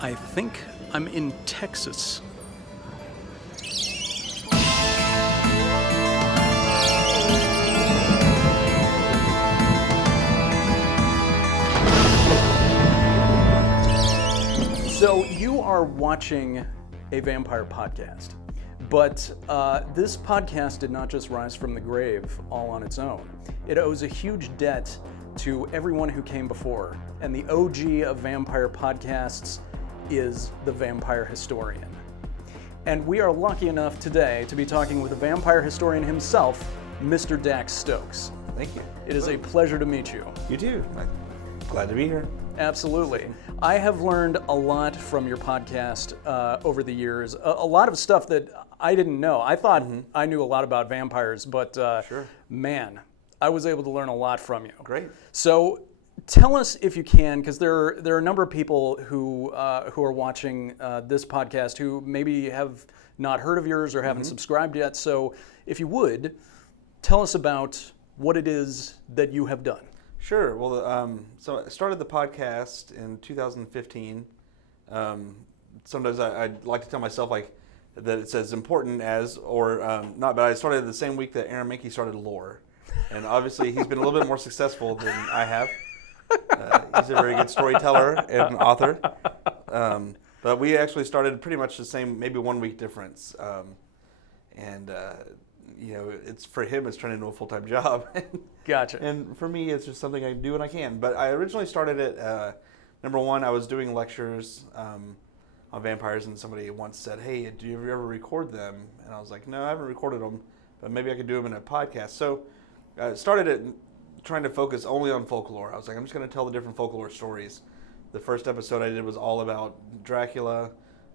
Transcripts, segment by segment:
I think I'm in Texas. So you are watching a vampire podcast, but this podcast did not just rise from the grave all on its own. It owes a huge debt to everyone who came before, and the OG of vampire podcasts is the Vampire Historian. And we are lucky enough today to be talking with the vampire historian himself, Mr. Dax Stokes. Thank you. It is a pleasure to meet you. You too. Glad to be here. Absolutely. I have learned a lot from your podcast over the years. A lot of stuff that I didn't know. I thought I knew a lot about vampires, but man, I was able to learn a lot from you. Great. So tell us, if you can, because there are a number of people who are watching this podcast who maybe have not heard of yours or haven't subscribed yet. So if you would, tell us about what it is that you have done. Sure. Well, so I started the podcast in 2015. Sometimes I like to tell myself that it's as important as, or not, but I started the same week that Aaron Mahnke started Lore. And obviously he's been a little bit more successful than I have. He's a very good storyteller and author. But we actually started pretty much the same, maybe 1 week difference. It's for him, it's turned into a full-time job. Gotcha. And for me, it's just something I do when I can. But I originally started it, number one, I was doing lectures on vampires, and somebody once said, hey, do you ever record them? And I was like, no, I haven't recorded them, but maybe I could do them in a podcast. So I started it trying to focus only on folklore. I was like, I'm just going to tell the different folklore stories. The first episode I did was all about Dracula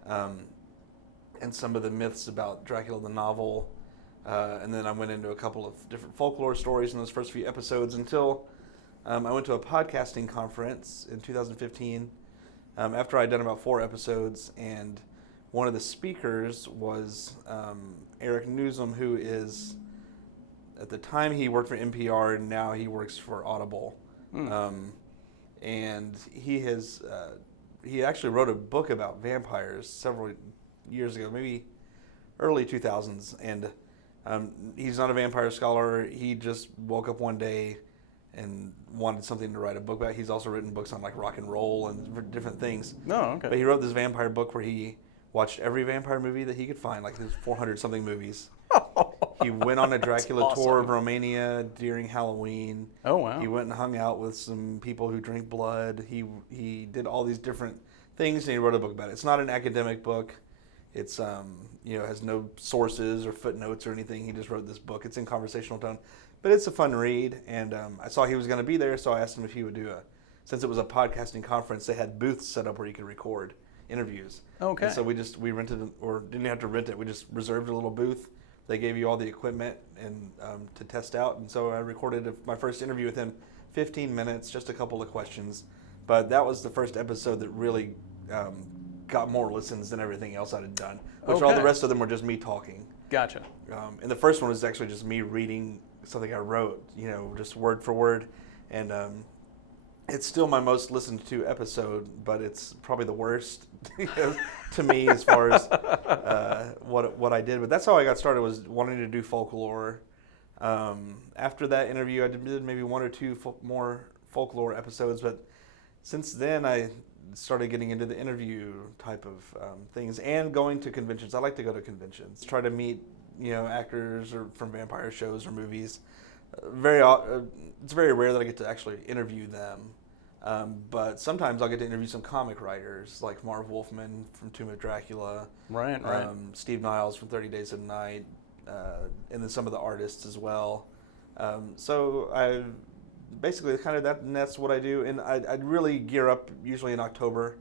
and some of the myths about Dracula the novel. And then I went into a couple of different folklore stories in those first few episodes until I went to a podcasting conference in 2015 after I'd done about 4 episodes. And one of the speakers was Eric Newsom, who is, at the time he worked for NPR, and now he works for Audible. And he actually wrote a book about vampires several years ago, maybe early 2000s. And he's not a vampire scholar. He just woke up one day and wanted something to write a book about. He's also written books on like rock and roll and different things. Oh, okay. But he wrote this vampire book where he watched every vampire movie that he could find, like there's 400 something movies. He went on a Dracula tour of Romania during Halloween. Oh, wow. He went and hung out with some people who drink blood. He did all these different things, and he wrote a book about it. It's not an academic book. It's has no sources or footnotes or anything. He just wrote this book. It's in conversational tone, but it's a fun read. And I saw he was going to be there, so I asked him if he would do since it was a podcasting conference, they had booths set up where you could record interviews. Okay. And so we rented, or didn't have to rent it. We just reserved a little booth. They gave you all the equipment and to test out. And so I recorded my first interview with him, 15 minutes, just a couple of questions. But that was the first episode that really got more listens than everything else I had done, which all the rest of them were just me talking. Gotcha. And the first one was actually just me reading something I wrote, just word for word. And it's still my most listened to episode, but it's probably the worst to me as far as what I did. But that's how I got started, was wanting to do folklore. After that interview, I did maybe 1 or 2 more folklore episodes, but since then I started getting into the interview type of things and going to conventions. I like to go to conventions, try to meet actors or from vampire shows or movies. It's very rare that I get to actually interview them, but sometimes I'll get to interview some comic writers like Marv Wolfman from Tomb of Dracula, right. Steve Niles from 30 Days of Night, and then some of the artists as well. So I basically that's what I do, and I'd really gear up usually in October.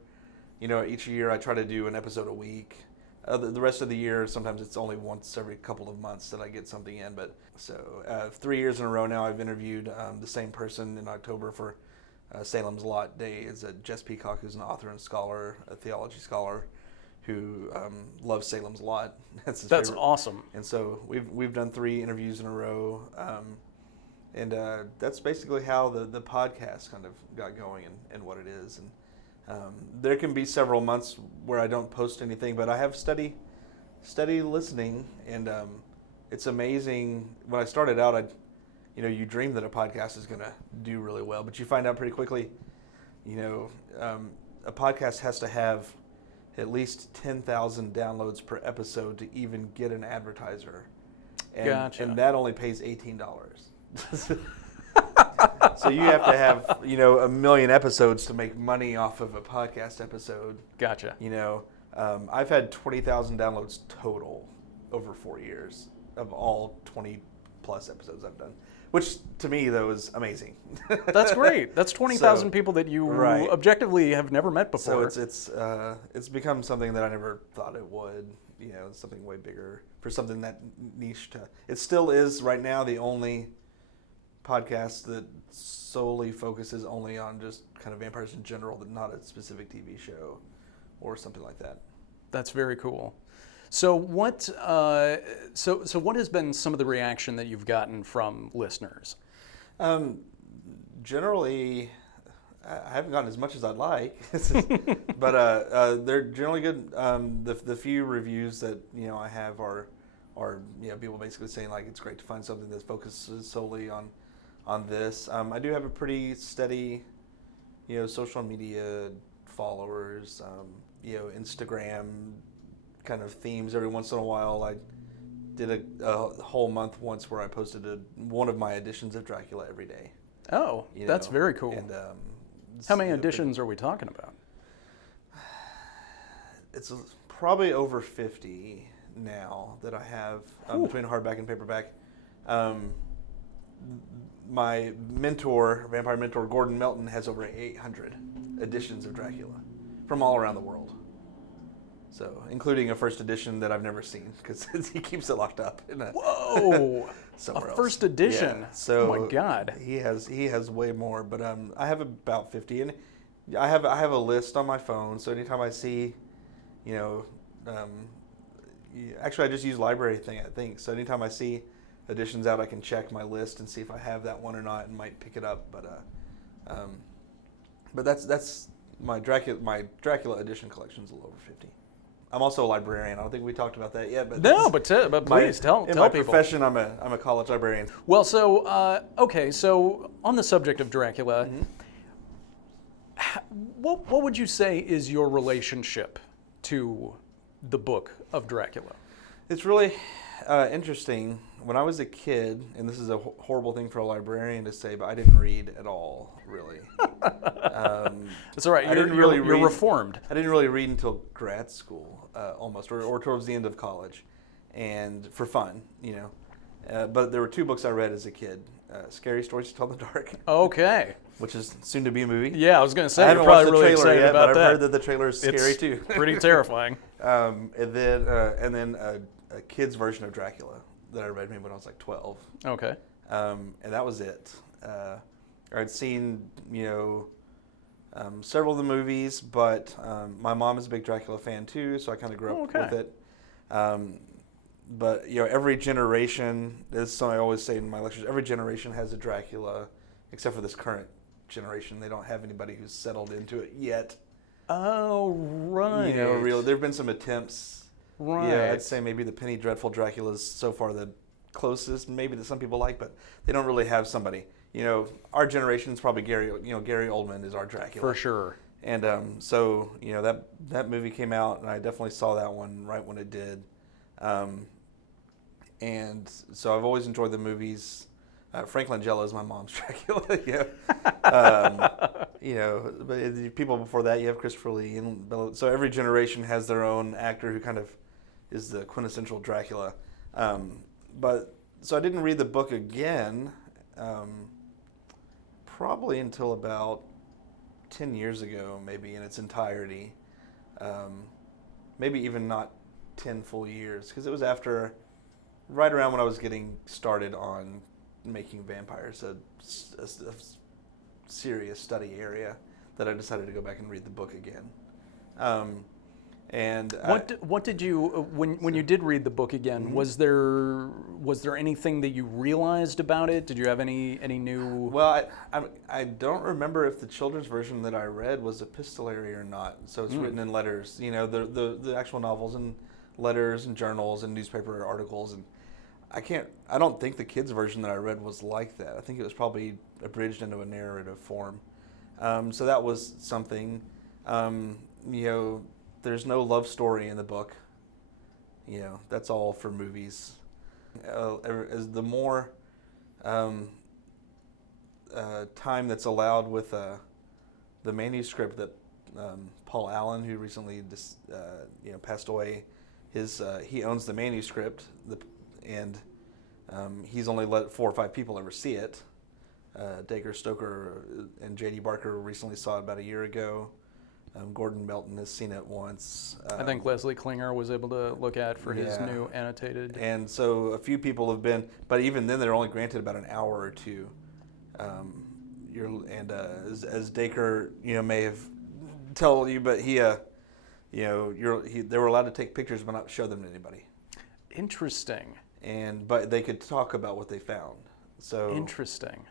Each year I try to do an episode a week. The rest of the year, sometimes it's only once every couple of months that I get something in. But so 3 years in a row now, I've interviewed the same person in October for Salem's Lot Day. It's Jess Peacock, who's an author and scholar, a theology scholar, who loves Salem's Lot. That's favorite. Awesome. And so we've done 3 interviews in a row. And that's basically how the podcast kind of got going and what it is. And There can be several months where I don't post anything, but I have steady listening, and it's amazing. When I started out, you dream that a podcast is going to do really well, but you find out pretty quickly, a podcast has to have at least 10,000 downloads per episode to even get an advertiser. And, Gotcha. And that only pays $18. So you have to have, 1 million episodes to make money off of a podcast episode. Gotcha. I've had 20,000 downloads total over 4 years of all 20 plus episodes I've done, which to me, though, is amazing. That's great. That's 20,000 people that you objectively have never met before. So it's become something that I never thought it would. Something way bigger for something that niche. It still is right now the only podcast that solely focuses only on just kind of vampires in general, but not a specific TV show or something like that. That's very cool. So what? So what has been some of the reaction that you've gotten from listeners? Generally, I haven't gotten as much as I'd like, but they're generally good. The few reviews that I have are people basically saying like it's great to find something that focuses solely on this. I do have a pretty steady, social media followers, Instagram kind of themes every once in a while. I did a whole month once where I posted one of my editions of Dracula every day. Oh, that's very cool. And, how many editions are we talking about? It's probably over 50 now that I have between hardback and paperback. My vampire mentor, Gordon Melton, has over 800 editions of Dracula from all around the world. So, including a first edition that I've never seen because he keeps it locked up in Whoa! somewhere else. First edition. Yeah. So oh my God. He has way more, but I have about 50, and I have a list on my phone. So anytime I see, actually I just use library thing. I think so. Anytime I see editions out, I can check my list and see if I have that one or not, and might pick it up. But that's my Dracula edition collection is a little over 50. I'm also a librarian. I don't think we talked about that yet, but but please tell in my people. profession, I'm a college librarian. Well, so okay, so on the subject of Dracula, what would you say is your relationship to the book of Dracula? It's really interesting. When I was a kid, and this is a horrible thing for a librarian to say, but I didn't read at all, really. That's all right. You're reformed. I didn't really read until grad school, almost, or towards the end of college, and for fun, But there were two books I read as a kid: Scary Stories to Tell in the Dark. Okay. Which is soon to be a movie. Yeah, I was going to say, I haven't you're probably watched the really trailer excited yet, about but that. I've heard that the trailer is scary too. Pretty terrifying. And then a kid's version of Dracula that I read maybe when I was like 12. Okay. And that was it. I'd seen, several of the movies, but my mom is a big Dracula fan too, so I kind of grew up with it. But every generation, this is something I always say in my lectures, every generation has a Dracula, except for this current generation. They don't have anybody who's settled into it yet. Oh, right. There have been some attempts. Right. Yeah, I'd say maybe the Penny Dreadful Dracula is so far the closest, maybe that some people like, but they don't really have somebody. Our generation's probably Gary. Gary Oldman is our Dracula for sure. And so that movie came out, and I definitely saw that one right when it did. And so I've always enjoyed the movies. Frank Langella is my mom's Dracula. But people before that, you have Christopher Lee, and so every generation has their own actor who kind of is the quintessential Dracula. But so I didn't read the book again, probably until about 10 years ago, maybe in its entirety. Maybe even not 10 full years, because it was right around when I was getting started on making vampires a serious study area that I decided to go back and read the book again. And what did you when you did read the book again? Was there anything that you realized about it? Did you have any new? Well, I don't remember if the children's version that I read was epistolary or not. So it's written in letters. You know, the actual novels and letters and journals and newspaper articles, and I don't think the kids' version that I read was like that. I think it was probably abridged into a narrative form. So that was something. You know, there's no love story in the book. You know, that's all for movies. As the more time that's allowed with the manuscript that Paul Allen, who recently passed away, he owns the manuscript, and he's only let 4 or 5 people ever see it. Dax Stokes and J.D. Barker recently saw it about a year ago. Gordon Melton has seen it once. I think Leslie Klinger was able to look at for his new annotated. And so a few people have been, but even then they're only granted about an hour or two. As Dacre, may have told you, but they were allowed to take pictures but not show them to anybody. Interesting. But they could talk about what they found. So interesting.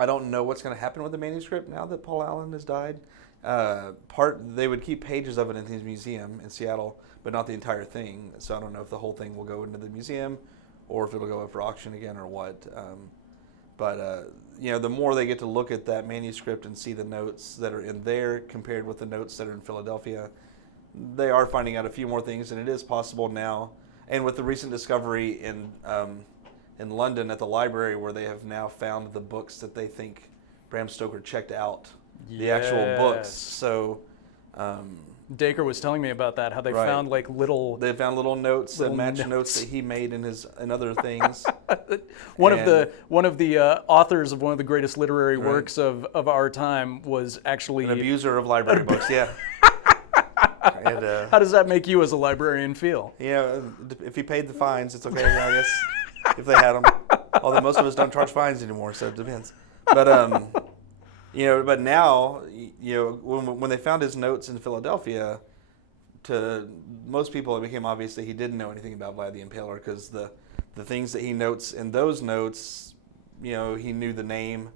I don't know what's going to happen with the manuscript now that Paul Allen has died. They would keep pages of it in his museum in Seattle, but not the entire thing. So I don't know if the whole thing will go into the museum, or if it'll go up for auction again, or what. The more they get to look at that manuscript and see the notes that are in there compared with the notes that are in Philadelphia, they are finding out a few more things, and it is possible now. And with the recent discovery in London at the library, where they have now found the books that they think Bram Stoker checked out, the actual books. So Dacre was telling me about that, how they found They found little notes that match notes that he made in other things. One of the authors of one of the greatest literary works of our time was actually an abuser of library books. Yeah. And, how does that make you as a librarian feel? If he paid the fines, it's okay, I guess, if they had them. Although most of us don't charge fines anymore, so it depends. But but now, when they found his notes in Philadelphia, to most people it became obvious that he didn't know anything about Vlad the Impaler, because the things that he notes in those notes, he knew the name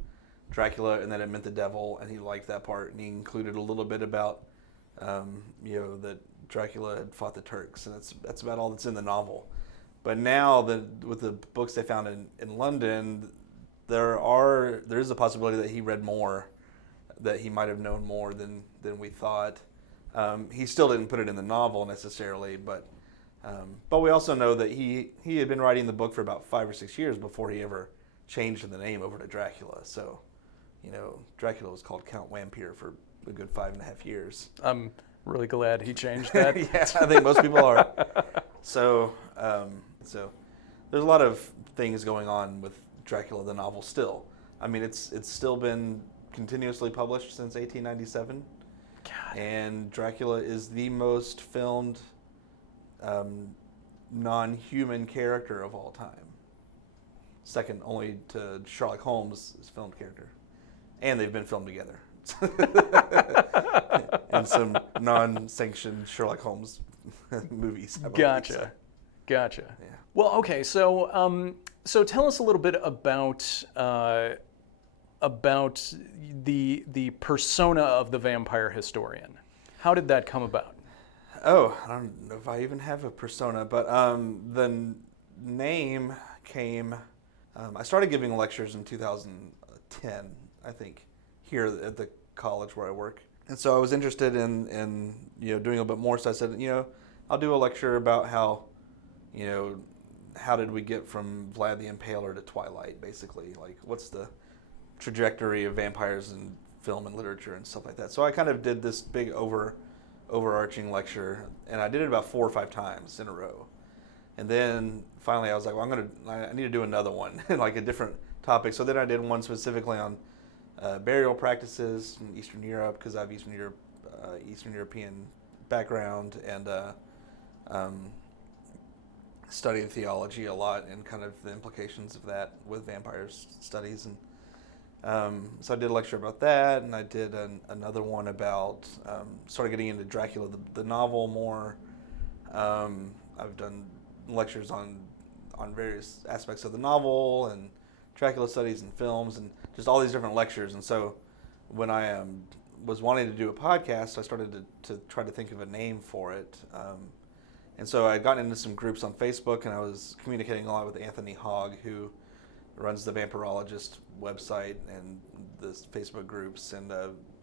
Dracula and that it meant the devil, and he liked that part, and he included a little bit about that Dracula had fought the Turks, and that's about all that's in the novel. But now with the books they found in London, there is a possibility that he read more, that he might have known more than we thought. He still didn't put it in the novel necessarily, but we also know that he had been writing the book for about 5 or 6 years before he ever changed the name over to Dracula. So, Dracula was called Count Vampire for a good 5.5 years. I'm really glad he changed that. Yeah, I think most people are. So there's a lot of things going on with Dracula the novel still. I mean, it's still been continuously published since 1897. God. And Dracula is the most filmed non-human character of all time. Second only to Sherlock Holmes' filmed character. And they've been filmed together. And some non-sanctioned Sherlock Holmes movies. Gotcha. Yeah. Well, okay. So tell us a little bit about the persona of the vampire historian. How did that come about? Oh, I don't know if I even have a persona, but the name came. I started giving lectures in 2010, I think, here at the college where I work. And so I was interested in doing a little bit more. So I said, I'll do a lecture about how did we get from Vlad the Impaler to Twilight, basically. Like, what's the trajectory of vampires in film and literature and stuff like that. So I kind of did this big overarching lecture, and I did it about 4 or 5 times in a row. And then finally I was like, well, I need to do another one, like a different topic. So then I did one specifically on burial practices in Eastern Europe, because I have Eastern European background, and studied theology a lot and kind of the implications of that with vampires studies. And So I did a lecture about that, and I did another one about, started getting into Dracula, the novel more. I've done lectures on various aspects of the novel and Dracula studies and films and just all these different lectures. And so when I was wanting to do a podcast, I started to try to think of a name for it. And so I got into some groups on Facebook, and I was communicating a lot with Anthony Hogg, who runs the Vampirologist website and the Facebook groups and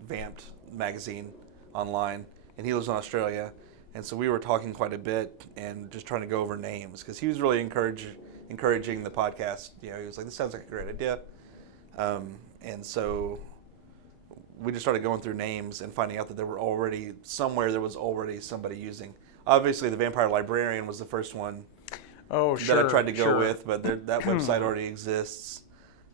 Vamped magazine online. And he lives in Australia. And so we were talking quite a bit and just trying to go over names, because he was really encouraging the podcast. You know, he was like, this sounds like a great idea. And so we just started going through names and finding out that there was already somebody using. Obviously, the Vampire Librarian was the first one that I tried to go with, but that website already exists.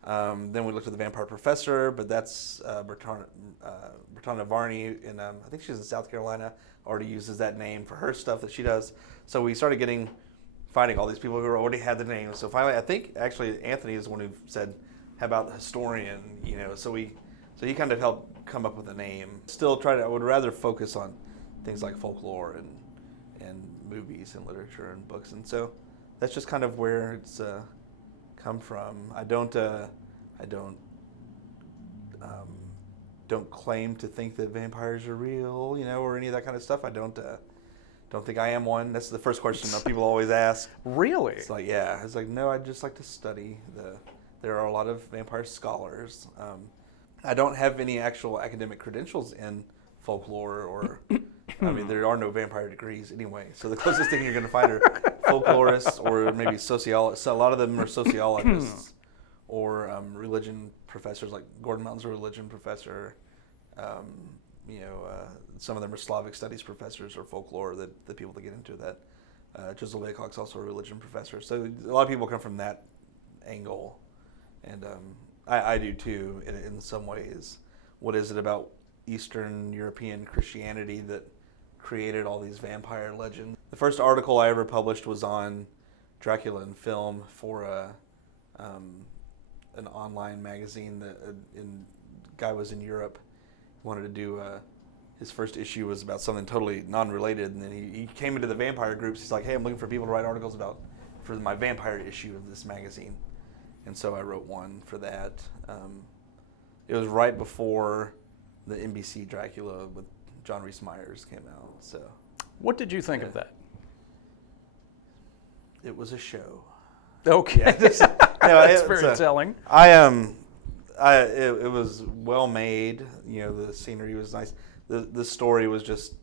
Then we looked at the Vampire Professor, but that's Bertana Varney, and I think she's in South Carolina, already uses that name for her stuff that she does. So we started finding all these people who already had the name. So finally, I think actually Anthony is the one who said, how about the historian? You know, so he kind of helped come up with a name. Still I would rather focus on things like folklore and movies and literature and books. And so that's just kind of where it's come from. I don't claim to think that vampires are real, you know, or any of that kind of stuff. I don't think I am one. That's the first question that people always ask. Really? It's like, yeah. It's like, no, I just like to study. There are a lot of vampire scholars. I don't have any actual academic credentials in folklore or, I mean, there are no vampire degrees anyway. So the closest thing you're going to find are folklorists or maybe sociologists. So a lot of them are sociologists or religion professors, like Gordon Mountain's a religion professor. Some of them are Slavic studies professors or folklore, the people that get into that. Jizzle Baycock's also a religion professor. So a lot of people come from that angle. And I do too, in some ways. What is it about Eastern European Christianity that created all these vampire legends? The first article I ever published was on Dracula in film for an online magazine that guy was in Europe. He wanted to do his first issue was about something totally non-related, and then he came into the vampire groups. He's like, hey, I'm looking for people to write articles for my vampire issue of this magazine. And so I wrote one for that. It was right before the NBC Dracula with John Rhys Meyers came out. So, what did you think of that? It was a show. Okay, yeah, that's very telling. It was well made. You know, the scenery was nice. The story was just,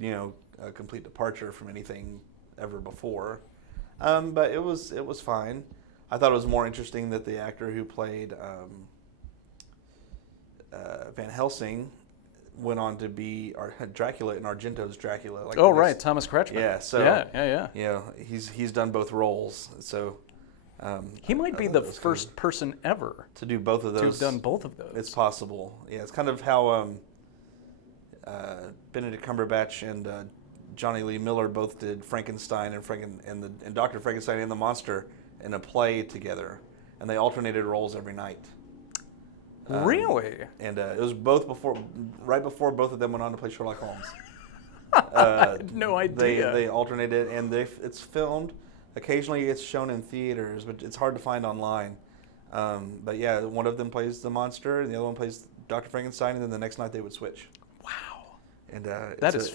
you know, a complete departure from anything ever before. But it was fine. I thought it was more interesting that the actor who played Van Helsing went on to be Dracula in Argento's Dracula. Like right, Thomas Kretschmann. Yeah, so yeah. You know, he's done both roles. So he might be the first person ever to do both of those. To have done both of those. It's possible. Yeah, it's kind of how Benedict Cumberbatch and Johnny Lee Miller both did Frankenstein and Dr. Frankenstein and the Monster in a play together, and they alternated roles every night. Really? And it was right before both of them went on to play Sherlock Holmes. I had no idea. They alternated, and it's filmed. Occasionally it's shown in theaters, but it's hard to find online. But yeah, one of them plays the monster, and the other one plays Dr. Frankenstein, and then the next night they would switch. Wow. And fantastic.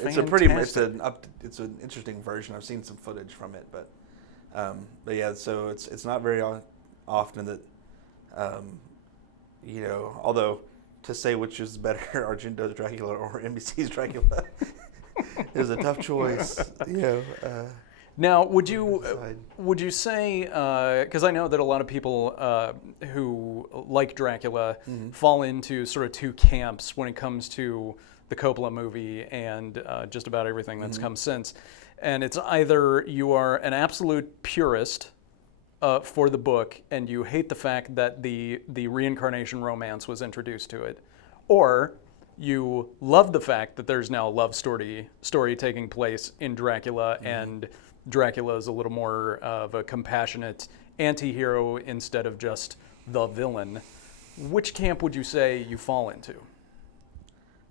It's an interesting version. I've seen some footage from it, but yeah, so it's not very often that, you know, although to say which is better, Argento's Dracula or NBC's Dracula, is a tough choice. You know. Now, would you say, because I know that a lot of people who like Dracula fall into sort of two camps when it comes to the Coppola movie and just about everything that's come since. And it's either you are an absolute purist for the book and you hate the fact that the reincarnation romance was introduced to it, or you love the fact that there's now a love story taking place in Dracula, and Dracula is a little more of a compassionate anti-hero instead of just the villain. Which camp would you say you fall into?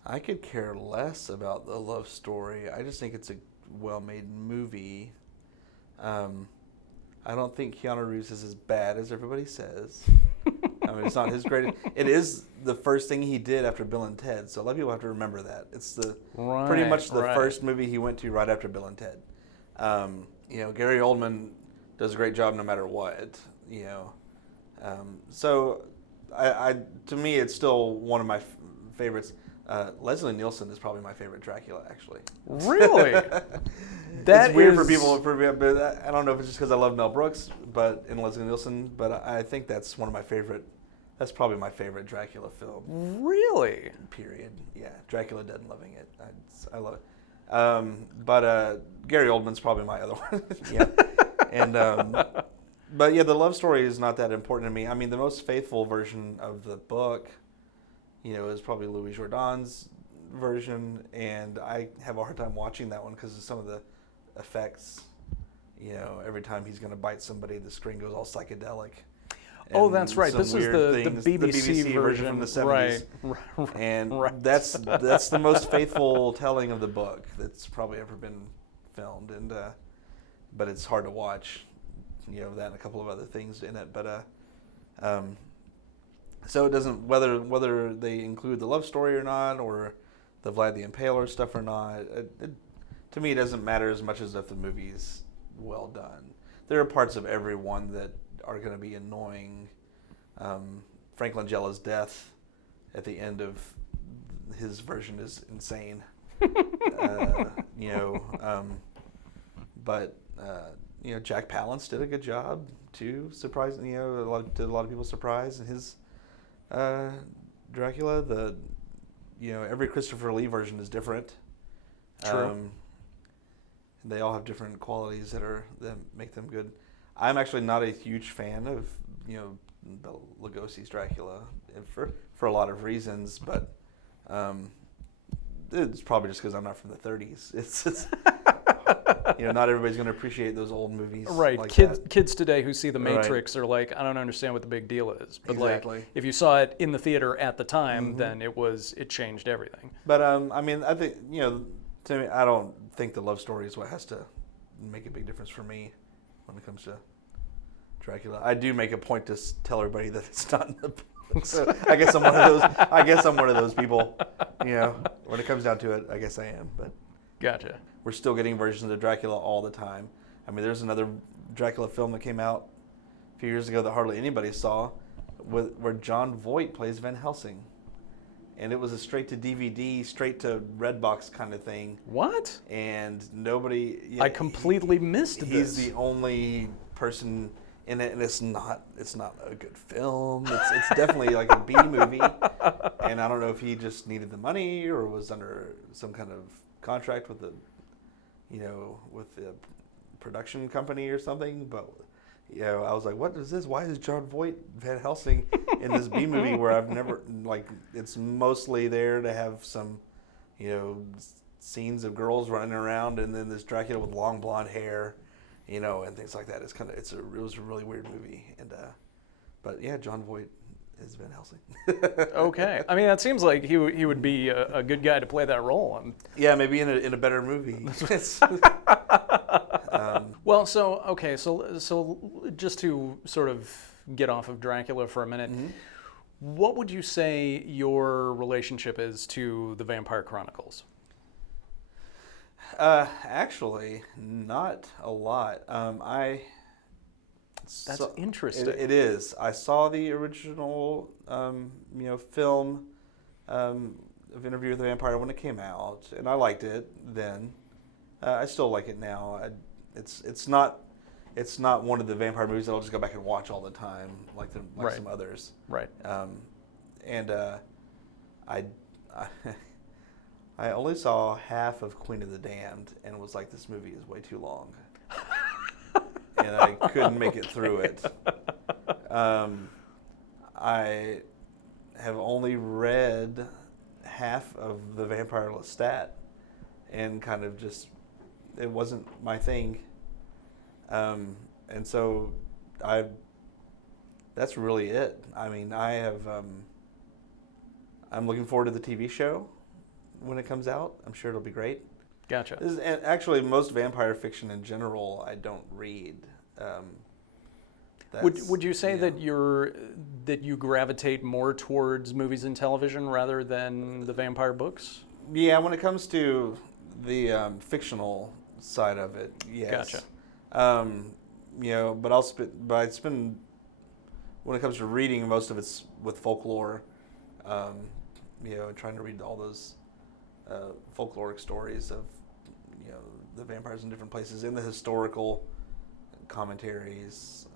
I could care less about the love story. I just think it's a well-made movie. I don't think Keanu Reeves is as bad as everybody says. I mean, it's not his greatest. It is the first thing he did after Bill and Ted, so a lot of people have to remember that. It's pretty much the first movie he went to right after Bill and Ted. Gary Oldman does a great job no matter what. So to me, it's still one of my favorites. Leslie Nielsen is probably my favorite Dracula, actually. Really? It's weird for people. But I don't know if it's just because I love Mel Brooks, and Leslie Nielsen. But I think that's one of my favorite. That's probably my favorite Dracula film. Really? Period. Yeah, Dracula Dead and Loving It. I love it. But Gary Oldman's probably my other one. Yeah. And but yeah, the love story is not that important to me. I mean, the most faithful version of the book, is probably Louis Jourdan's version, and I have a hard time watching that one because of some of the effects. Every time he's going to bite somebody, the screen goes all psychedelic. Oh, that's right. This is the BBC version from the 70s. Right. And that's the most faithful telling of the book that's probably ever been filmed. And but it's hard to watch, that and a couple of other things in it. But so it doesn't, whether they include the love story or not, or the Vlad the Impaler stuff or not, to me it doesn't matter as much as if the movie's well done. There are parts of every one that are going to be annoying. Frank Langella's death at the end of his version is insane. But Jack Palance did a good job too. Surprising, did a lot of people surprised in his Dracula. Every Christopher Lee version is different. True. They all have different qualities that make them good. I'm actually not a huge fan of Bela Lugosi's Dracula for a lot of reasons, but it's probably just because I'm not from the 30s. It's just, not everybody's going to appreciate those old movies. Right. Like kids today who see The Matrix are like, I don't understand what the big deal is. But exactly. If you saw it in the theater at the time, then it changed everything. But I think to me, I don't think the love story is what has to make a big difference for me when it comes to Dracula. I do make a point to tell everybody that it's not in the book. So I guess I'm one of those people. When it comes down to it, I guess I am. But gotcha. We're still getting versions of Dracula all the time. I mean, there's another Dracula film that came out a few years ago that hardly anybody saw, where John Voight plays Van Helsing. And it was a straight to DVD, straight to Redbox kind of thing. What? And nobody. I completely missed this. He's the only person in it, and it's not a good film. It's definitely like a B movie. And I don't know if he just needed the money or was under some kind of contract with the production company or something. But I was like, what is this? Why is John Voight Van Helsing in this B movie where I've never, it's mostly there to have some, scenes of girls running around and then this Dracula with long blonde hair, and things like that. It was a really weird movie. And, but yeah, John Voight is Van Helsing. Okay. I mean, that seems like he would be a good guy to play that role. Yeah, maybe in a better movie. Well, so just to sort of get off of Dracula for a minute, what would you say your relationship is to the Vampire Chronicles? Actually, not a lot. That's interesting. It is. I saw the original, film of Interview with the Vampire when it came out, and I liked it then. I still like it now. It's not one of the vampire movies that I'll just go back and watch all the time, like some others. Right. I only saw half of Queen of the Damned and was like, this movie is way too long. And I couldn't make it through it. I have only read half of the Vampire Lestat and kind of just, it wasn't my thing. And so that's really it. I mean, I'm looking forward to the TV show when it comes out. I'm sure it'll be great. Gotcha. And actually, most vampire fiction in general, I don't read. Would you say that you gravitate more towards movies and television rather than the vampire books? Yeah, when it comes to the fictional side of it, yes. Gotcha. But I spend when it comes to reading, most of it's with folklore. Trying to read all those folkloric stories of the vampires in different places, in the historical commentaries.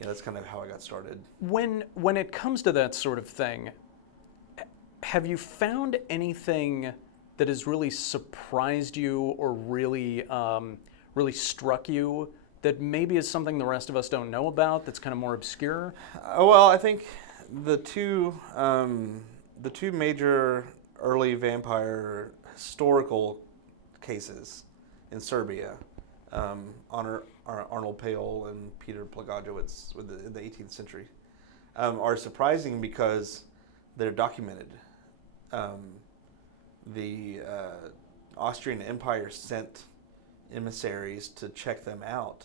That's kind of how I got started. When it comes to that sort of thing, have you found anything that has really surprised you or really struck you that maybe is something the rest of us don't know about, that's kind of more obscure? Well, I think the two major early vampire historical cases in Serbia, Arnold Paole and Peter Plogojowitz in the 18th century, are surprising because they're documented. The Austrian Empire sent emissaries to check them out,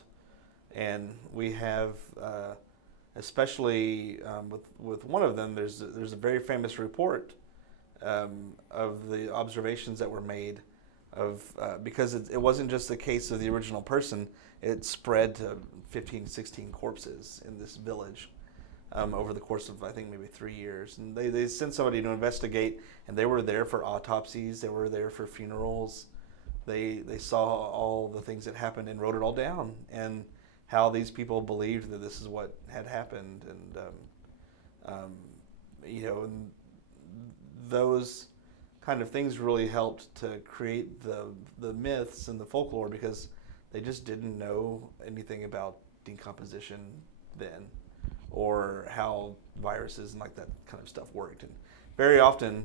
and we have, especially with one of them, there's a very famous report of the observations that were made because it wasn't just the case of the original person. It spread to 15, 16 corpses in this village over the course of, I think, maybe 3 years. And they sent somebody to investigate, and they were there for autopsies. They were there for funerals. They saw all the things that happened and wrote it all down, and how these people believed that this is what had happened. And those kind of things really helped to create the myths and the folklore, because they just didn't know anything about decomposition then, or how viruses and like that kind of stuff worked. And very often,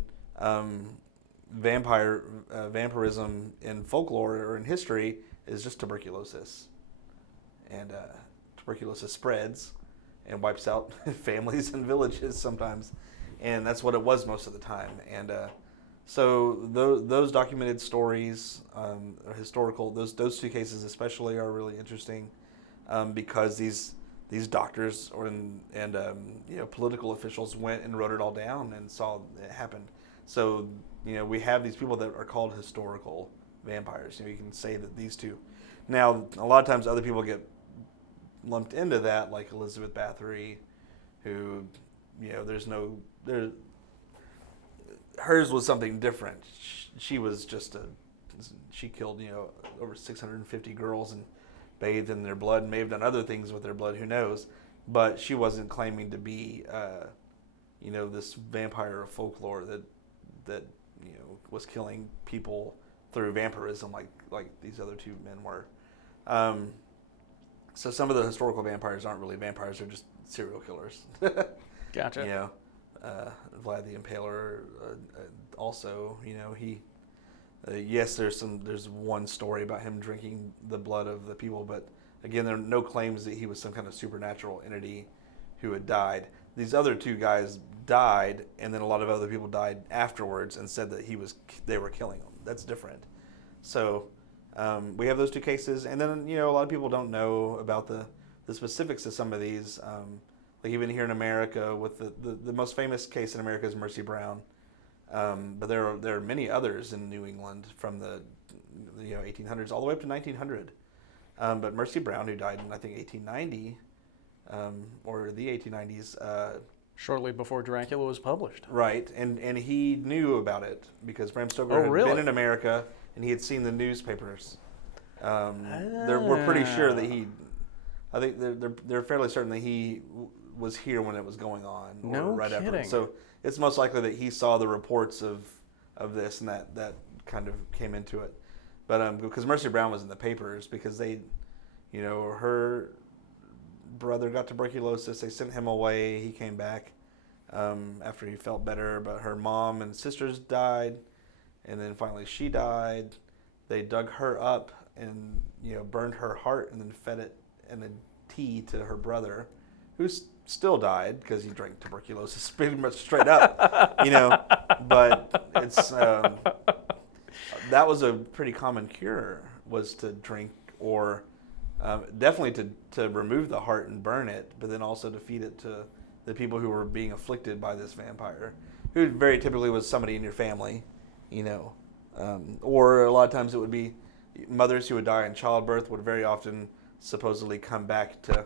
vampirism in folklore or in history is just tuberculosis, and tuberculosis spreads and wipes out families and villages sometimes, and that's what it was most of the time. And so those documented stories, are historical. Those two cases especially are really interesting, because these doctors and political officials went and wrote it all down and saw it happen. So we have these people that are called historical vampires. You can say that these two. Now, a lot of times other people get lumped into that, like Elizabeth Bathory, who hers was something different. She was she killed over 650 girls and bathed in their blood, and may have done other things with their blood, who knows, but she wasn't claiming to be this vampire of folklore that was killing people through vampirism like these other two men were. So some of the historical vampires aren't really vampires; they're just serial killers. Gotcha. Vlad the Impaler, also, he. Yes, there's one story about him drinking the blood of the people, but again, there are no claims that he was some kind of supernatural entity who had died. These other two guys died, and then a lot of other people died afterwards and said that they were killing them. That's different. So we have those two cases, and then a lot of people don't know about the specifics of some of these. Like even here in America, with the most famous case in America is Mercy Brown. But there are many others in New England from the 1800s all the way up to 1900. But Mercy Brown, who died in I think 1890, or the 1890s, shortly before Dracula was published. Right, and he knew about it because Bram Stoker had been in America and he had seen the newspapers. We're pretty sure that I think they're fairly certain that he was here when it was going on, or right after. So it's most likely that he saw the reports of this, and that kind of came into it. But because Mercy Brown was in the papers, because they, her brother got tuberculosis, they sent him away. He came back after he felt better, but her mom and sisters died, and then finally she died. They dug her up and burned her heart, and then fed it in a tea to her brother, still died because he drank tuberculosis pretty much straight up, But it's that was a pretty common cure, was to drink, or definitely to remove the heart and burn it, but then also to feed it to the people who were being afflicted by this vampire, who very typically was somebody in your family, or a lot of times it would be mothers who would die in childbirth would very often supposedly come back to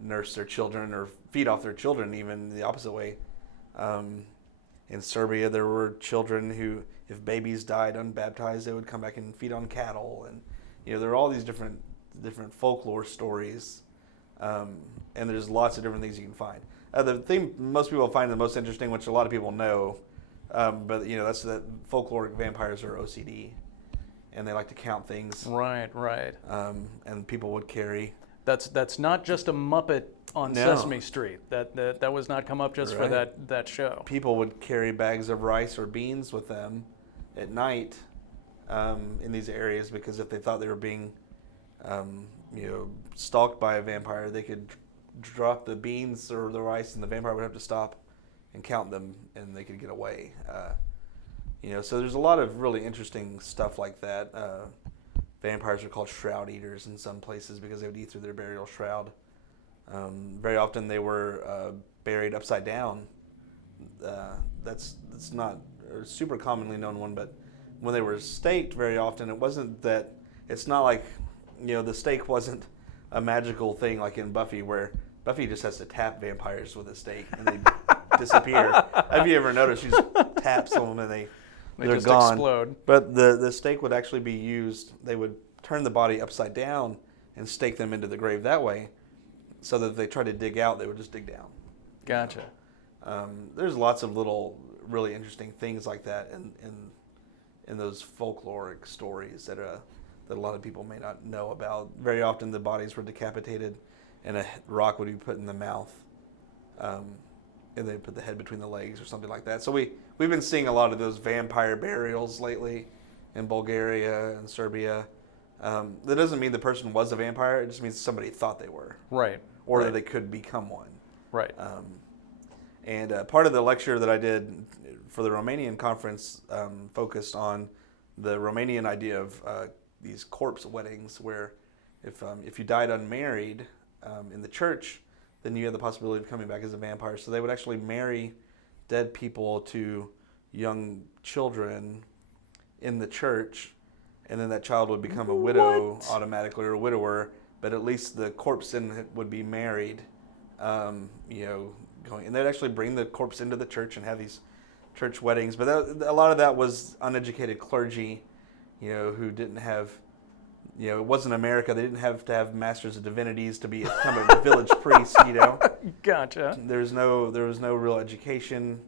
nurse their children or feed off their children, even the opposite way. In Serbia, there were children who, if babies died unbaptized, they would come back and feed on cattle, and there are all these different folklore stories, and there's lots of different things you can find. The thing most people find the most interesting, which a lot of people know, but that's that folkloric vampires are OCD, and they like to count things. Right. And people would carry. That's not just a Muppet on Sesame Street. That was not come up just for that show. People would carry bags of rice or beans with them at night in these areas, because if they thought they were being stalked by a vampire, they could drop the beans or the rice, and the vampire would have to stop and count them, and they could get away. So there's a lot of really interesting stuff like that. Vampires are called shroud eaters in some places because they would eat through their burial shroud. Very often they were buried upside down. That's not a super commonly known one, but when they were staked, very often it's not like, the stake wasn't a magical thing like in Buffy, where Buffy just has to tap vampires with a stake and they disappear. Have you ever noticed? She just taps them and they're just gone. Explode. But the stake would actually be used. They would turn the body upside down and stake them into the grave that way, so that if they tried to dig out, they would just dig down. Gotcha. There's lots of little really interesting things like that in those folkloric stories that a lot of people may not know about. Very often the bodies were decapitated and a rock would be put in the mouth, and they put the head between the legs or something like that. So we've been seeing a lot of those vampire burials lately in Bulgaria and Serbia. That doesn't mean the person was a vampire. It just means somebody thought they were. Right. Or that they could become one. Right. And part of the lecture that I did for the Romanian conference focused on the Romanian idea of these corpse weddings, where if you died unmarried in the church, then you had the possibility of coming back as a vampire. So they would actually marry dead people to young children in the church, and then that child would become a widow automatically, or a widower, but at least the corpse in it would be married, and they'd actually bring the corpse into the church and have these church weddings. But a lot of that was uneducated clergy, who didn't have, it wasn't America. They didn't have to have masters of divinities to become a village priest, Gotcha. There was no real education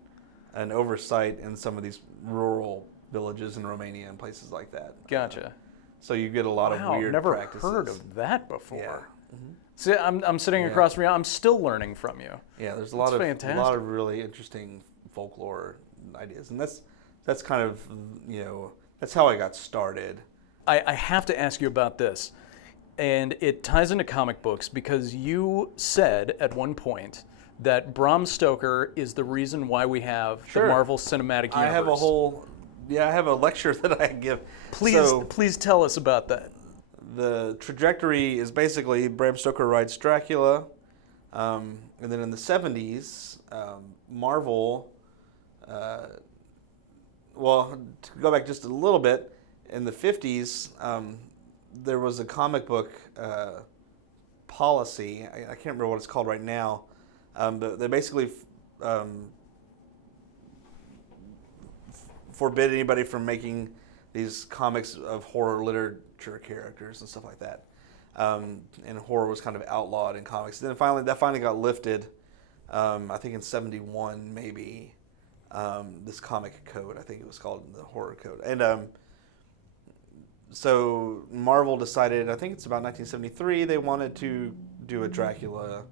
and oversight in some of these rural villages in Romania and places like that. Gotcha. So you get a lot of weird never practices. Heard of that before. Yeah. Mm-hmm. See, I'm sitting across from you. I'm still learning from you. Yeah, there's a lot of really interesting folklore ideas, and that's kind of that's how I got started. I have to ask you about this, and it ties into comic books, because you said at one point that Bram Stoker is the reason why we have the Marvel Cinematic Universe. I have a lecture that I give. Please tell us about that. The trajectory is basically Bram Stoker writes Dracula, and then in the 70s, Marvel, to go back just a little bit, in the 50s, there was a comic book policy. I can't remember what it's called right now, but they basically forbid anybody from making these comics of horror literature characters and stuff like that. And horror was kind of outlawed in comics. Then that finally got lifted, I think in 71 maybe, this comic code, I think it was called the horror code. And so Marvel decided, I think it's about 1973, they wanted to do a Dracula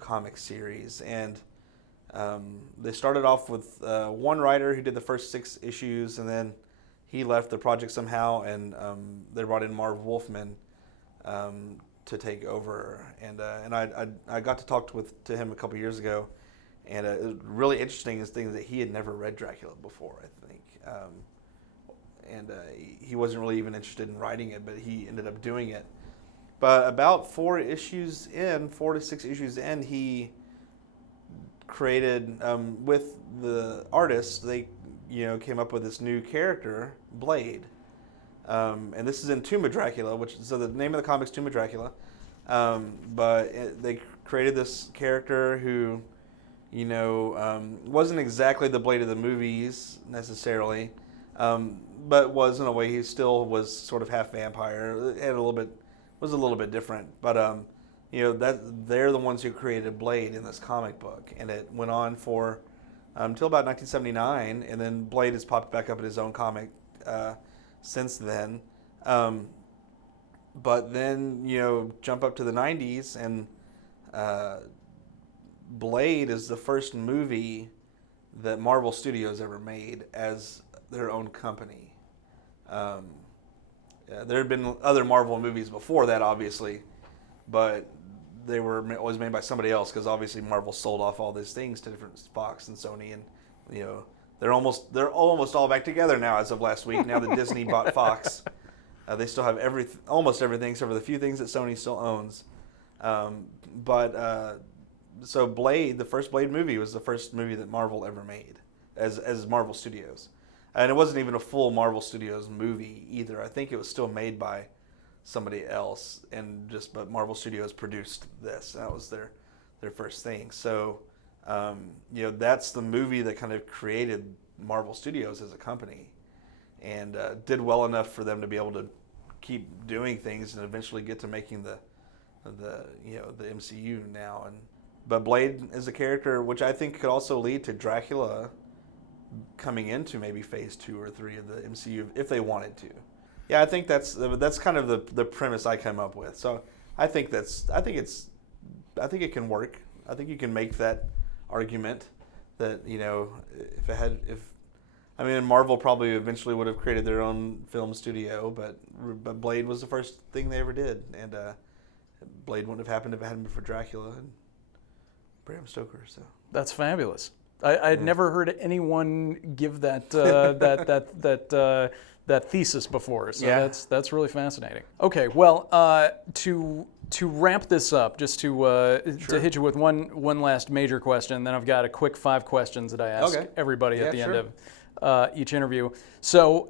comic series. And they started off with one writer who did the first 6 issues, and then he left the project somehow, and they brought in Marv Wolfman to take over, and I got to talk to him a couple years ago, and it was really interesting is things that he had never read Dracula before, I think, and he wasn't really even interested in writing it, but he ended up doing it. But about 4 to 6 issues in, he created with the artists. They came up with this new character, Blade. And this is in Tomb of Dracula, so the name of the comic's Tomb of Dracula. They created this character who, wasn't exactly the Blade of the movies necessarily, but was in a way he still was sort of half vampire. Was a little bit different, but that they're the ones who created Blade in this comic book, and it went on for until about 1979, and then Blade has popped back up in his own comic since then. But then, jump up to the 90s, and Blade is the first movie that Marvel Studios ever made as their own company. There had been other Marvel movies before that, obviously, but they were always made by somebody else because obviously Marvel sold off all these things to different Fox and Sony, and they're almost all back together now as of last week. Now that Disney bought Fox, they still have almost everything except for the few things that Sony still owns. So Blade, the first Blade movie, was the first movie that Marvel ever made as Marvel Studios. And it wasn't even a full Marvel Studios movie either. I think it was still made by somebody else, but Marvel Studios produced this. That was their first thing. So, that's the movie that kind of created Marvel Studios as a company, and did well enough for them to be able to keep doing things and eventually get to making the MCU now. But Blade is a character which I think could also lead to Dracula coming into maybe phase 2 or 3 of the MCU if they wanted to. Yeah, I think that's kind of the premise I came up with. So I think it can work. I think you can make that argument that Marvel probably eventually would have created their own film studio, but Blade was the first thing they ever did, and Blade wouldn't have happened if it hadn't been for Dracula and Bram Stoker. So that's fabulous. I'd never heard anyone give that that thesis before, so that's really fascinating. Okay, well, to wrap this up, just to hit you with one last major question, then I've got a quick 5 questions that I ask everybody at the end of each interview. So,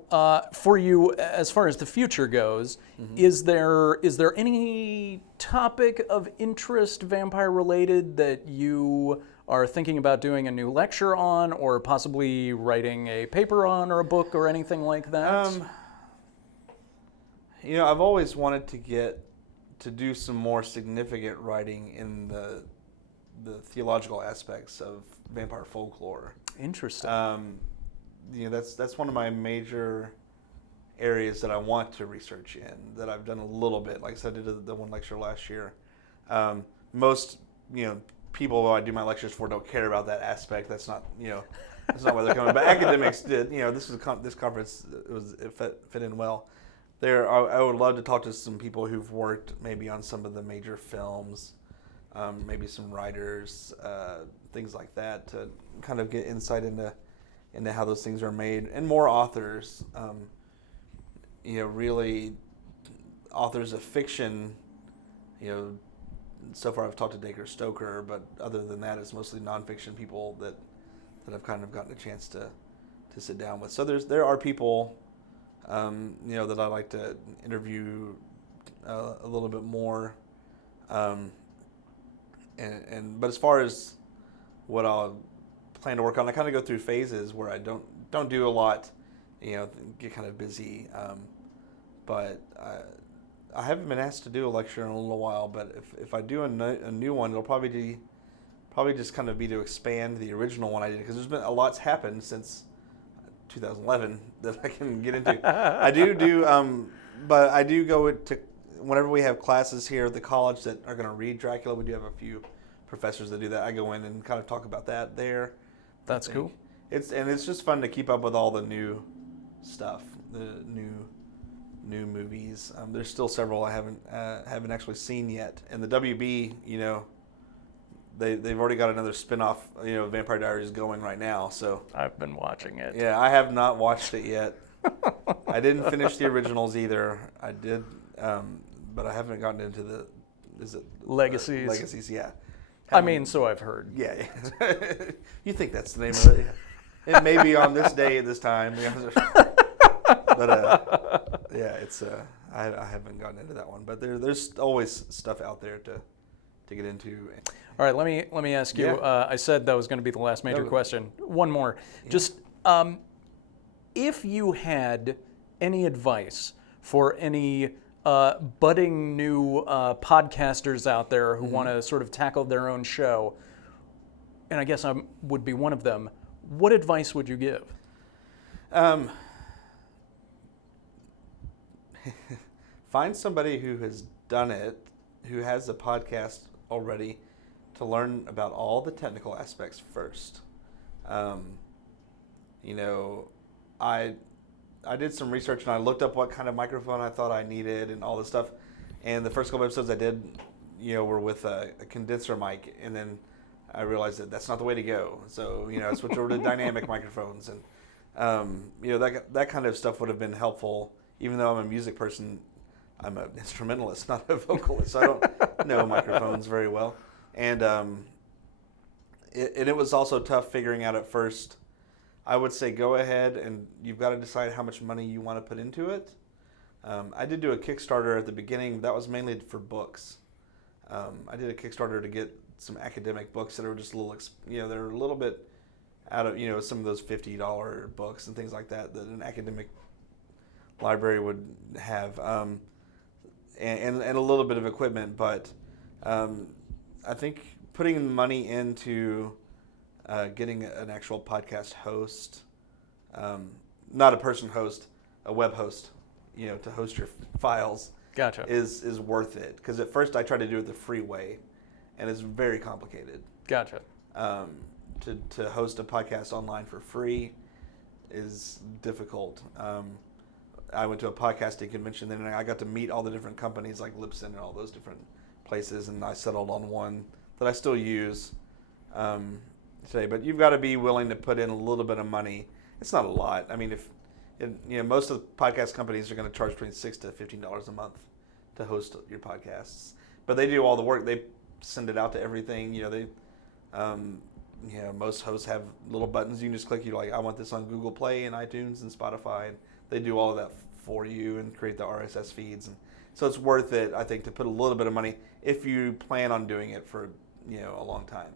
for you, as far as the future goes, is there any topic of interest vampire related that you are thinking about doing a new lecture on, or possibly writing a paper on, or a book, or anything like that? I've always wanted to do some more significant writing in the theological aspects of vampire folklore. Interesting. That's one of my major areas that I want to research in, that I've done a little bit. Like I said, I did the one lecture last year. Most, people I do my lectures for don't care about that aspect. That's not, that's not why they're coming. But academics did. This conference it fit in well. I would love to talk to some people who've worked maybe on some of the major films, maybe some writers, things like that, to kind of get insight into how those things are made, and more authors. Really, authors of fiction. So far I've talked to Dax Stokes, but other than that, it's mostly nonfiction people that I've kind of gotten a chance to sit down with. So there are people, that I like to interview a little bit more. But as far as what I'll plan to work on, I kind of go through phases where I don't do a lot, get kind of busy. But I haven't been asked to do a lecture in a little while, but if I do a new one, it'll probably just kind of be to expand the original one I did, because there's been a lot's happened since 2011 that I can get into. But I do go to, whenever we have classes here at the college that are going to read Dracula, we do have a few professors that do that. I go in and kind of talk about that there. That's cool. It's just fun to keep up with all the new stuff, the new new movies. There's still several I haven't actually seen yet. And the WB, they've already got another spin-off, Vampire Diaries going right now. So I've been watching it. Yeah, I have not watched it yet. I didn't finish the originals either. I did, but I haven't gotten into Legacies? Legacies, yeah. So I've heard. Yeah. You think that's the name of it? It may be on this day at this time. But it's I haven't gotten into that one. But there's always stuff out there to get into. All right, let me ask you. Yeah. I said that was going to be the last major question. One more. Yeah. Just if you had any advice for any budding new podcasters out there who want to sort of tackle their own show, and I guess I would be one of them, what advice would you give? Find somebody who has done it, who has a podcast already, to learn about all the technical aspects first. I did some research and I looked up what kind of microphone I thought I needed and all this stuff. And the first couple episodes I did, were with a condenser mic, and then I realized that that's not the way to go. So, I switched over to dynamic microphones, and that kind of stuff would have been helpful. Even though I'm a music person, I'm an instrumentalist, not a vocalist. So I don't know microphones very well. And it was also tough figuring out at first. I would say go ahead and you've got to decide how much money you want to put into it. I did do a Kickstarter at the beginning. That was mainly for books. I did a Kickstarter to get some academic books that are just a little, they're a little bit out of, some of those $50 books and things like that an academic library would have, and a little bit of equipment. But I think putting money into getting an actual podcast host, not a person host, a web host, to host your files, Gotcha. is worth it. Because at first I tried to do it the free way, and it's very complicated. Gotcha. To host a podcast online for free is difficult. I went to a podcasting convention, and I got to meet all the different companies like Libsyn and all those different places, and I settled on one that I still use today. But you've got to be willing to put in a little bit of money. It's not a lot. I mean, most of the podcast companies are going to charge between $6 to $15 a month to host your podcasts, but they do all the work. They send it out to everything. Most hosts have little buttons you can just click. I want this on Google Play and iTunes and Spotify. And they do all of that for you and create the RSS feeds. And so it's worth it, I think, to put a little bit of money if you plan on doing it for a long time.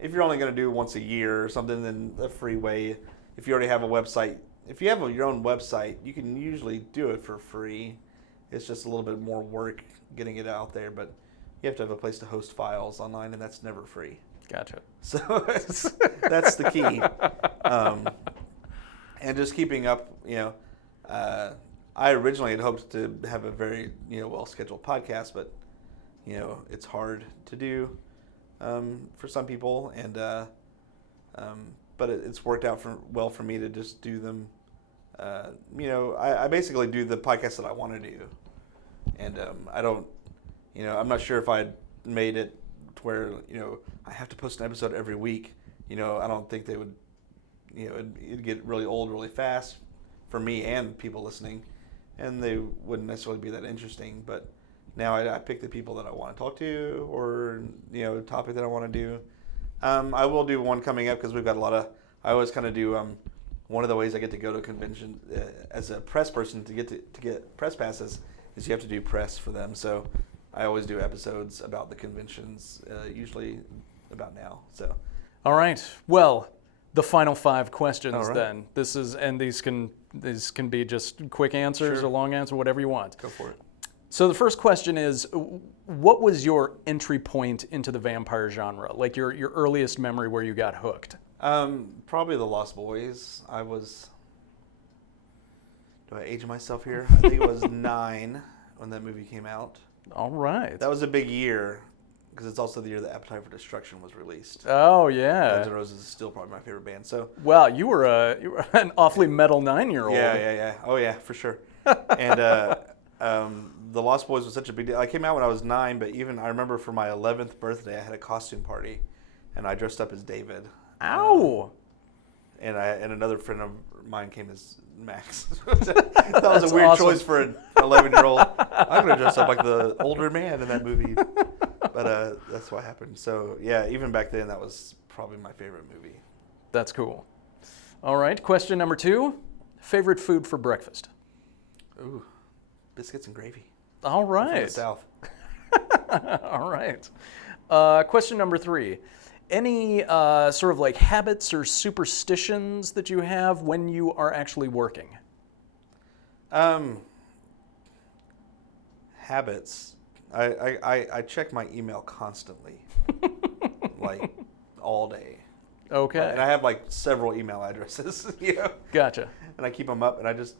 If you're only going to do it once a year or something, then the free way. If you already have a website, if you have your own website, you can usually do it for free. It's just a little bit more work getting it out there, but you have to have a place to host files online, and that's never free. Gotcha. So that's the key. And just keeping up, I originally had hoped to have a very, well-scheduled podcast, but, it's hard to do for some people, and but it's worked out well for me to just do them. I basically do the podcast that I want to do, and I don't, I'm not sure if I'd made it to where, I have to post an episode every week. I don't think they would, it'd get really old really fast for me and people listening, and they wouldn't necessarily be that interesting. But now I pick the people that I want to talk to, or a topic that I want to do. I will do one coming up because we've got a lot of. I always kind of do. One of the ways I get to go to a convention as a press person to get press passes is you have to do press for them. So I always do episodes about the conventions, usually about now. So. All right. Well, the final 5 questions right. then. These can be just quick answers, Sure. a long answer, whatever you want. Go for it. So the first question is, what was your entry point into the vampire genre? Like your earliest memory where you got hooked? Probably The Lost Boys. Do I age myself here? I think it was 9 when that movie came out. All right. That was a big year because it's also the year that Appetite for Destruction was released. Oh yeah. Guns N' Roses is still probably my favorite band. So. Wow, you were an awfully metal 9-year-old. Yeah. Oh yeah, for sure. And The Lost Boys was such a big deal. I came out when I was 9, but even I remember for my 11th birthday, I had a costume party, and I dressed up as David. Ow! And another friend of mine came as Max. That was a weird awesome. choice for an 11-year-old. I'm going to dress up like the older man in that movie. But that's what happened. So, yeah, even back then, that was probably my favorite movie. That's cool. All right, question number 2. Favorite food for breakfast? Ooh, biscuits and gravy. All From the right. South. All right. Question number 3. Any sort of like habits or superstitions that you have when you are actually working? Habits. I check my email constantly, like all day. Okay. And I have like several email addresses, Gotcha. And I keep them up, and I just,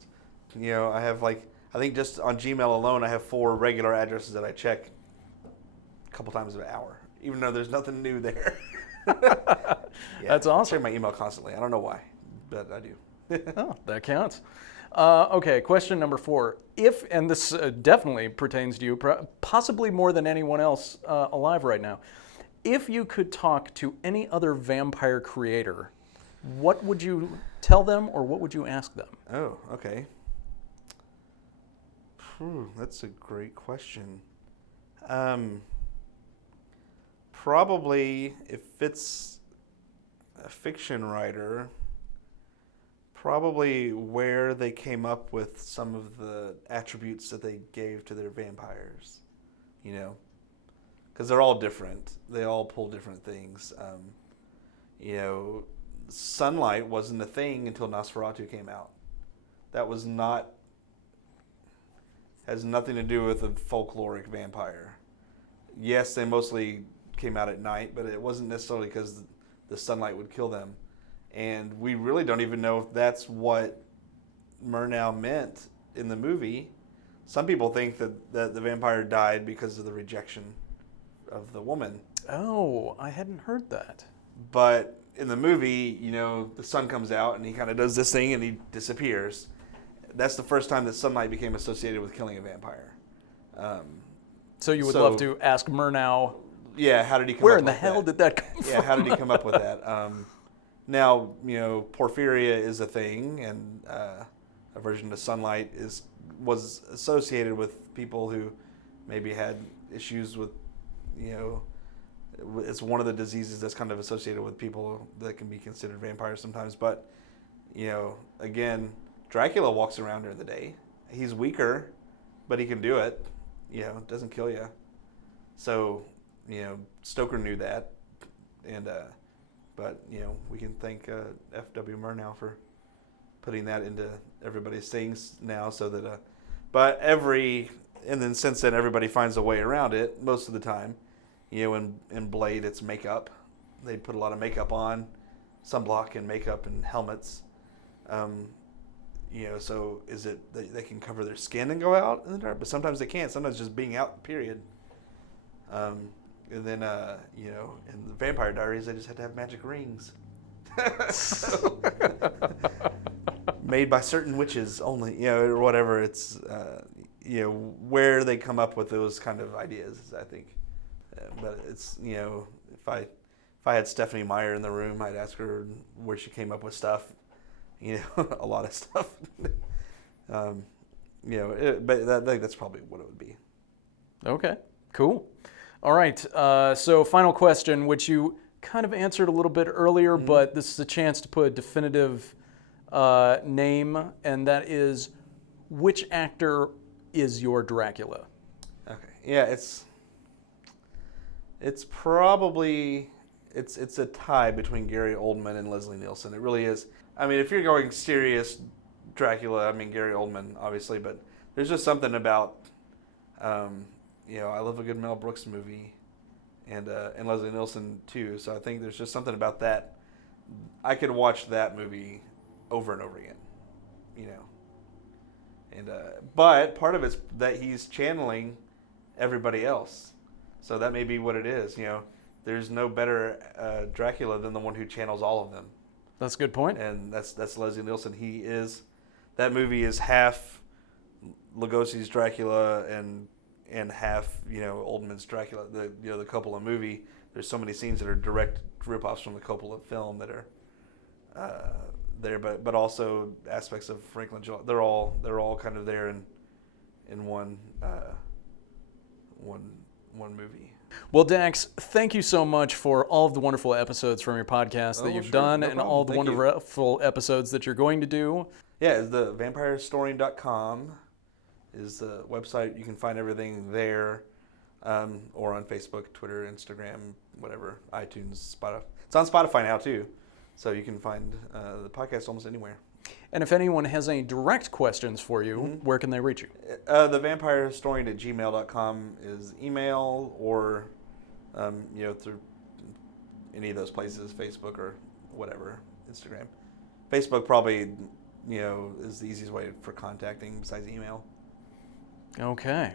I have like, I think just on Gmail alone, I have 4 regular addresses that I check a couple times an hour, even though there's nothing new there. That's awesome. I check my email constantly. I don't know why, but I do. Oh, that counts. Okay, question number 4. If, and this definitely pertains to you, possibly more than anyone else alive right now, if you could talk to any other vampire creator, what would you tell them or what would you ask them? Oh, okay. That's a great question. Probably, if it's a fiction writer, probably where they came up with some of the attributes that they gave to their vampires, because they're all different. They all pull different things. Sunlight wasn't a thing until Nosferatu came out. That was has nothing to do with a folkloric vampire. Yes, they mostly came out at night, but it wasn't necessarily because the sunlight would kill them. And we really don't even know if that's what Murnau meant in the movie. Some people think that the vampire died because of the rejection of the woman. Oh, I hadn't heard that. But in the movie, the sun comes out and he kind of does this thing and he disappears. That's the first time that sunlight became associated with killing a vampire. So you would love to ask Murnau, yeah, how did he come where up in the with hell that? did that come from? Yeah, how did he come up with that? Now, porphyria is a thing, and a version of sunlight was associated with people who maybe had issues with, it's one of the diseases that's kind of associated with people that can be considered vampires sometimes. But, again, Dracula walks around during the day. He's weaker, but he can do it. It doesn't kill you. So, Stoker knew that, and but we can thank F.W. Murnau for putting that into everybody's things now, so that and then since then everybody finds a way around it most of the time. In Blade it's makeup. They put a lot of makeup on, sunblock and makeup and helmets. So is it they can cover their skin and go out in the dark, but sometimes they can't. Sometimes just being out, period. And then, in the Vampire Diaries, they just had to have magic rings. Made by certain witches only, or whatever. It's, where they come up with those kind of ideas, I think. But it's, if I had Stephanie Meyer in the room, I'd ask her where she came up with stuff. A lot of stuff. But I think that's probably what it would be. Okay, cool. All right, so final question, which you kind of answered a little bit earlier, but this is a chance to put a definitive name, and that is, which actor is your Dracula? Okay, yeah, it's probably, it's a tie between Gary Oldman and Leslie Nielsen. It really is. I mean, if you're going serious Dracula, I mean, Gary Oldman, obviously, but there's just something about, I love a good Mel Brooks movie, and Leslie Nielsen too. So I think there's just something about that. I could watch that movie over and over again, And but part of it's that he's channeling everybody else. So that may be what it is. There's no better Dracula than the one who channels all of them. That's a good point. And that's Leslie Nielsen. That movie is half Lugosi's Dracula and half, Oldman's Dracula, the Coppola movie. There's so many scenes that are direct ripoffs from the Coppola film that are there, but also aspects of Franklin Gillette. They're all kind of there in one movie. Well, Dax, thank you so much for all of the wonderful episodes from your podcast that you've done, no and problem. all the Thank you. wonderful episodes that you're going to do. Yeah, it's the vampirehistorian.com is the website. You can find everything there, or on Facebook, Twitter, Instagram, whatever, iTunes, Spotify. It's on Spotify now too, so you can find the podcast almost anywhere. And if anyone has any direct questions for you, where can they reach you? The vampirehistorian@gmail.com is email, or through any of those places, Facebook or whatever, Instagram. Facebook probably is the easiest way for contacting besides email. Okay.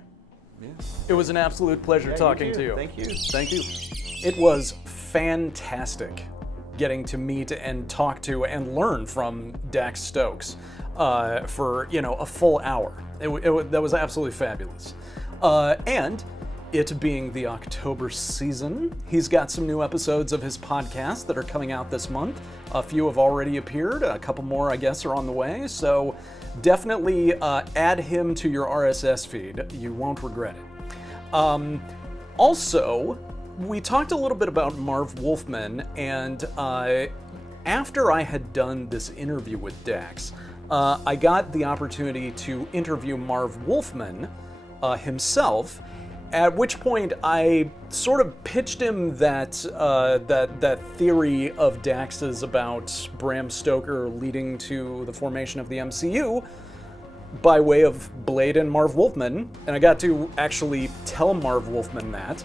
Yeah. It was an absolute pleasure talking to you. Thank you. Thank you. It was fantastic getting to meet and talk to and learn from Dax Stokes for a full hour. That was absolutely fabulous. And it being the October season, he's got some new episodes of his podcast that are coming out this month. A few have already appeared. A couple more, I guess, are on the way. So definitely add him to your RSS feed. You won't regret it. Also, we talked a little bit about Marv Wolfman, and after I had done this interview with Dax, I got the opportunity to interview Marv Wolfman himself, at which point I sort of pitched him that theory of Dax's about Bram Stoker leading to the formation of the MCU by way of Blade and Marv Wolfman, and I got to actually tell Marv Wolfman that.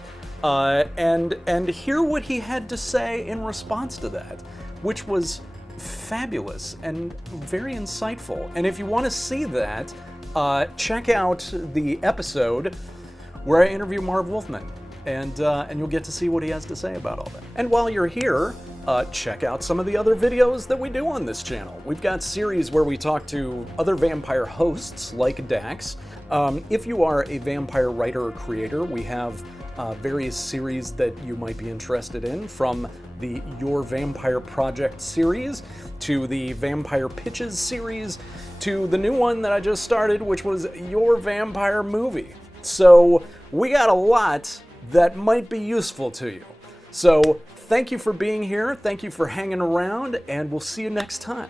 And hear what he had to say in response to that, which was fabulous and very insightful. And if you want to see that, check out the episode where I interview Marv Wolfman, and you'll get to see what he has to say about all that. And while you're here, check out some of the other videos that we do on this channel. We've got series where we talk to other vampire hosts like Dax. If you are a vampire writer or creator, we have various series that you might be interested in, from the Your Vampire Project series to the Vampire Pitches series to the new one that I just started, which was Your Vampire Movie. So we got a lot that might be useful to you. So thank you for being here, thank you for hanging around, and we'll see you next time.